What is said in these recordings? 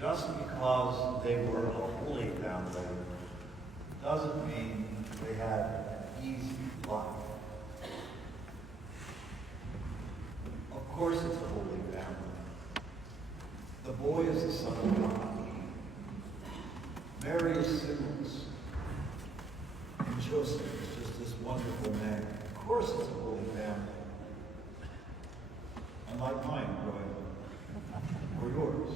Just because they were a holy family doesn't mean they had an easy life. Of course it's a holy family. The boy is the Son of God. Mary is sinless. And Joseph is just this wonderful man. Of course it's a holy family. Unlike mine growing up, or yours.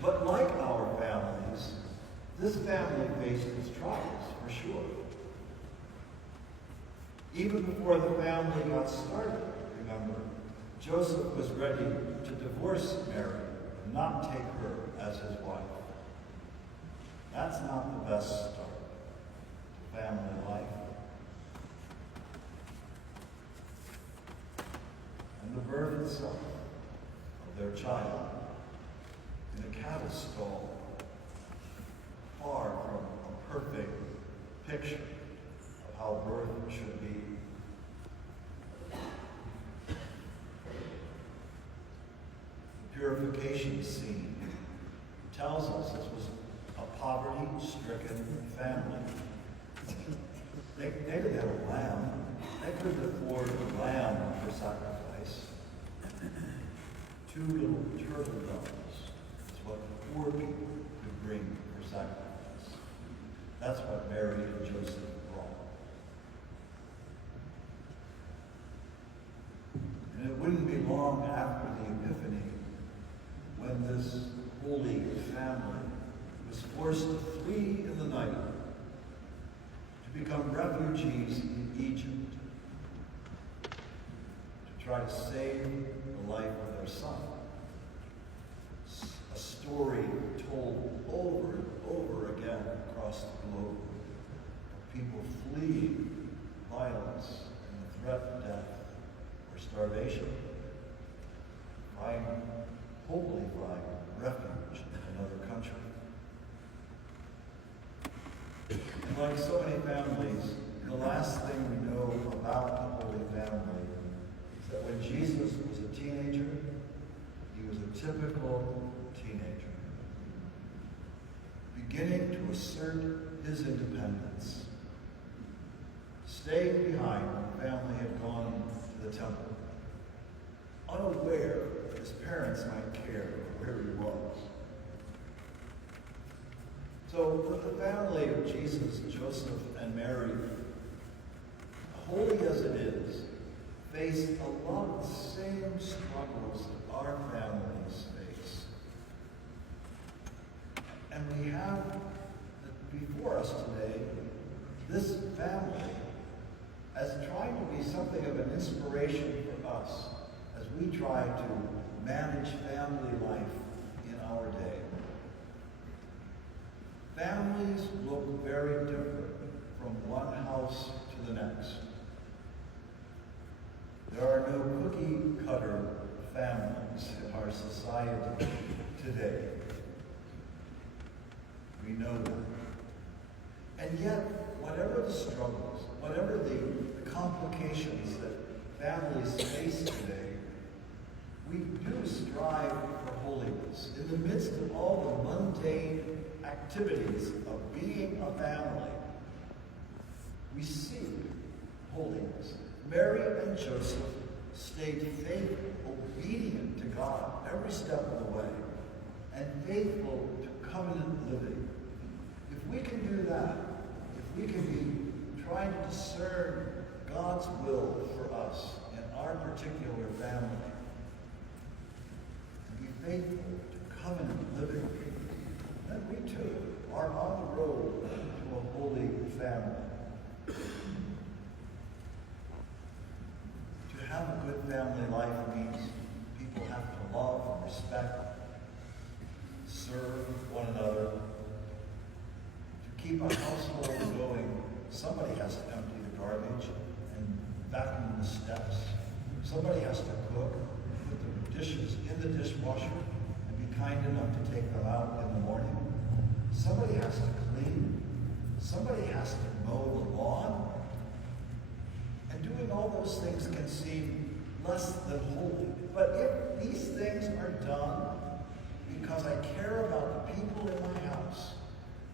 But like our families, this family faced its trials, for sure. Even before the family got started, remember, Joseph was ready to divorce Mary and not take her as his wife. That's not the best start to family life. And the birth itself of their child in a cattle stall, far from a perfect picture of how birth should be. The purification scene tells us this was a poverty-stricken family. They didn't have a lamb. They couldn't afford a lamb for sacrifice. 2 little turtle doves is what the poor people could bring for sacrifice. That's what Mary and Joseph brought. And it wouldn't be long after the Epiphany when this holy family was forced to flee in the night to become refugees in Egypt to try to save the life of their son. A story told over and over again across the globe of people fleeing violence and the threat of death or starvation, hopefully find refuge in another country. And like so many families, the last thing we know about the Holy Family is that when Jesus was a teenager, he was a typical teenager, beginning to assert his independence, staying behind when the family had gone to the temple, unaware that his parents might care where he was. So with the family of Jesus, Joseph, and Mary, holy as it is, faced a lot of the same struggles that our families face. And we have before us today this family as trying to be something of an inspiration for us as we try to manage family life in our day. Families look very different from one house to the next. There are no cookie-cutter families in our society today. We know that. And yet, whatever the struggles, whatever the complications that families face today, we do strive for holiness. In the midst of all the mundane activities of being a family, we seek holiness. Mary and Joseph stayed faithful, obedient to God every step of the way, and faithful to covenant living. If we can do that, if we can be trying to discern God's will for us in our particular family, and be faithful to covenant living, then we too are on the road to a holy family. To have a good family life means people have to love and respect, serve one another. To keep a household going, somebody has to empty the garbage and vacuum the steps. Somebody has to cook, put the dishes in the dishwasher, and be kind enough to take them out in the morning. Somebody has to clean. Somebody has to mow the lawn. And doing all those things can seem less than holy. But if these things are done because I care about the people in my house,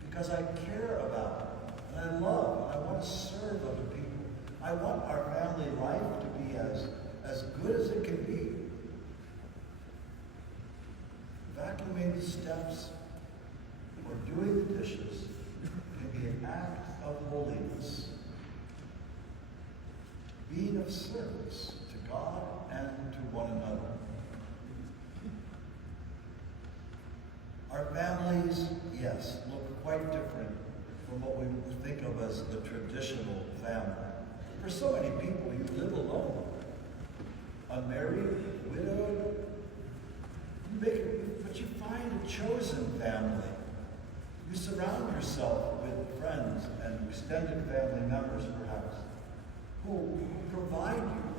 because I care about and I love and I want to serve other people, I want our family life to be as good as it can be. Vacuuming the steps or doing the dishes can be an act of holiness. Being of service to God and to one another. Our families, yes, look quite different from what we think of as the traditional family. For so many people, you live alone, unmarried, widowed. But you find a chosen family. You surround yourself with friends and extended family members, perhaps, who provide you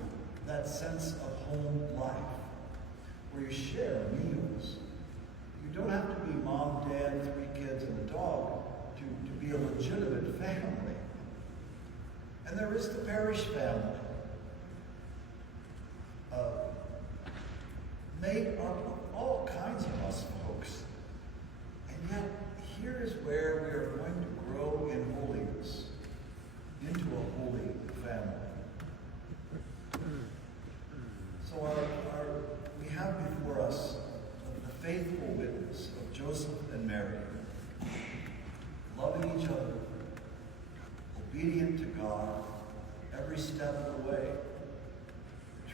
that sense of home life, where you share meals. You don't have to be mom, dad, 3 kids, and a dog to be a legitimate family. And there is the parish family, made up of all kinds of us folks. And yet, here is where we are going to grow in holiness, into a holy family. So we have before us the faithful witness of Joseph and Mary, loving each other, obedient to God every step of the way,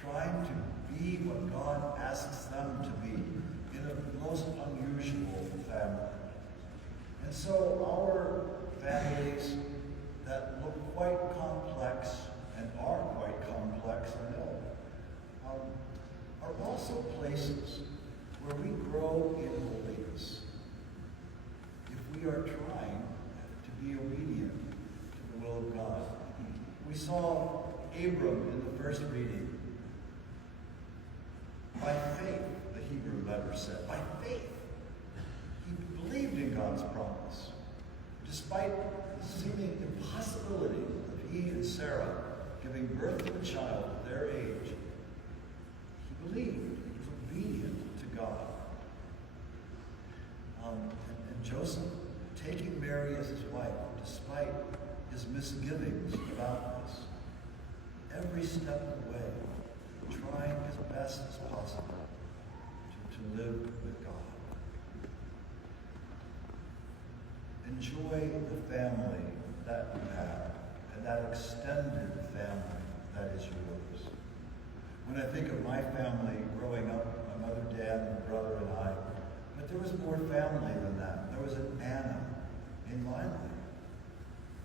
trying to be what God asks them to be in a most unusual family. And so our families that look quite complex and are quite complex, I know, are also places where we grow in holiness if we are trying to be obedient to the will of God. We saw Abram in the first reading. By faith, the Hebrew letter said, by faith, he believed in God's promise. Despite the seeming impossibility of he and Sarah giving birth to a child at their age, he believed, he was obedient to God. And Joseph, taking Mary as his wife, despite his misgivings about this, every step of the way, trying his best as possible to live with God. Enjoy the family that you have, and that extended family that is yours. When I think of my family growing up, my mother, dad, and brother and I, but there was more family than that. There was an Anna in my life,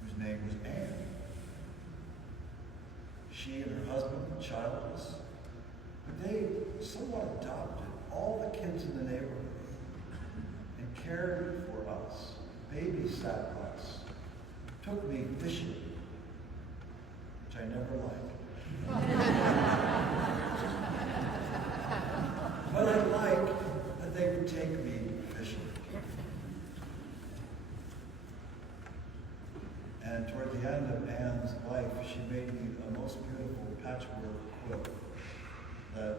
whose name was Anne. She and her husband were childless, but they somewhat adopted all the kids in the neighborhood and cared for us, babysat us, took me fishing, which I never liked. But I liked that they would take me fishing. And toward the end of Anne's life, she made me a most beautiful patchwork quilt that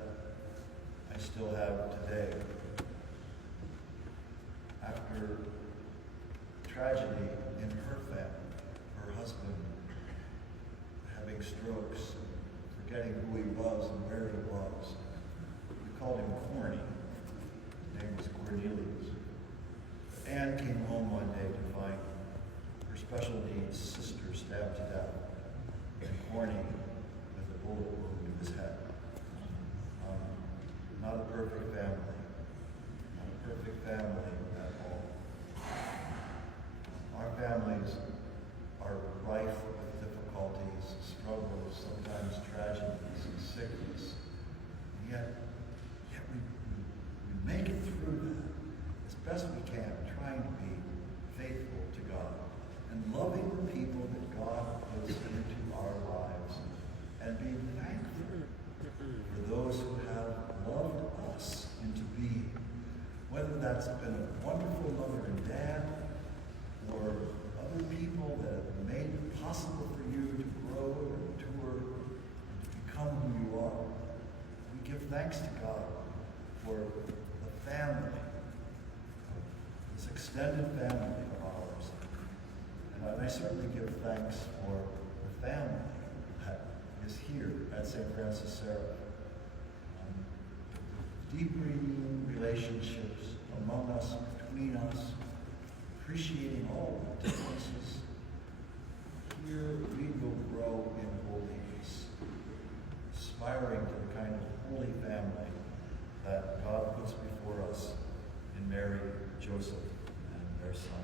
I still have today. After tragedy in her family, her husband having strokes, forgetting who he was and where he was, we called him Corny. His name was Cornelius. Anne came home one day to find her special needs sister stabbed to death, and Corny with a bullet wound to his head. Not a perfect family. Not a perfect family at all. Our families are rife with difficulties, struggles, sometimes tragedies and sickness. And yet we make it through that as best we can, trying to be faithful to God and loving the people that God puts into our lives and being thankful thanks to God for the family, this extended family of ours. And I certainly give thanks for the family that is here at St. Francis Seraph. Deep-rooted relationships among us, between us, appreciating all the differences. Here we will grow in holiness, aspiring to the kind of holy family that God puts before us in Mary, Joseph, and their son,